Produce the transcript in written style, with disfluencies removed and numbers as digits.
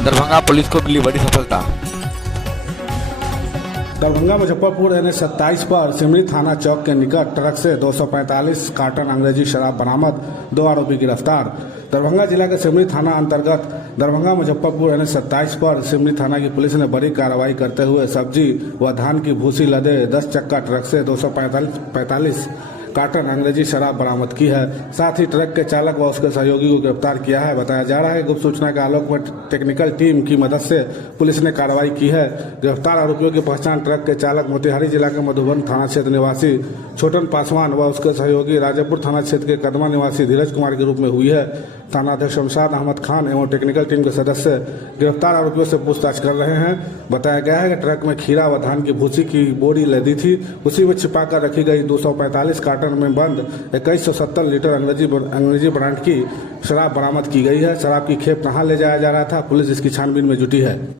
Darbhanga police को मिली बड़ी सफलता। दरभंगा मुजफ्फरपुर NH 27 पर सिमरी थाना चौक के निकट ट्रक से 245 कार्टन अंग्रेजी शराब बरामद, 2 आरोपी गिरफ्तार। दरभंगा जिला के सिमरी थाना अंतर्गत दरभंगा मुजफ्फरपुर NH 27 पर सिमरी थाना की पुलिस ने बड़ी कार्रवाई करते हुए सब्जी व धान की भूसी लदे 10 चक्का ट्रक से 245 कार्टन अंग्रेजी शराब बरामद की है। साथ ही ट्रक के चालक व उसके सहयोगी को गिरफ्तार किया है। बताया जा रहा है कि गुप्त सूचना के आलोक में टेक्निकल टीम की मदद से पुलिस ने कार्रवाई की है। गिरफ्तार आरोपियों की पहचान ट्रक के चालक मोतिहारी जिला के मधुबन थाना क्षेत्र निवासी छोटन पासवान व उसके सहयोगी राजेपुर थाना क्षेत्र के कदमा निवासी धीरज कुमार के रूप में हुई है। थानाध्यक्ष शमशाद अहमद खान एवं टेक्निकल टीम के सदस्य गिरफ्तार आरोपियों से पूछताछ कर रहे हैं। बताया गया है कि ट्रक में खीरा व धान की भूसी की बोरी लदी थी, उसी में छिपाकर रखी गई 245 कार्टन में बंद 2170 लीटर अंग्रेजी ब्रांड की शराब बरामद की गई है। शराब की खेप कहाँ ले जाया जा रहा था, पुलिस इसकी छानबीन में जुटी है।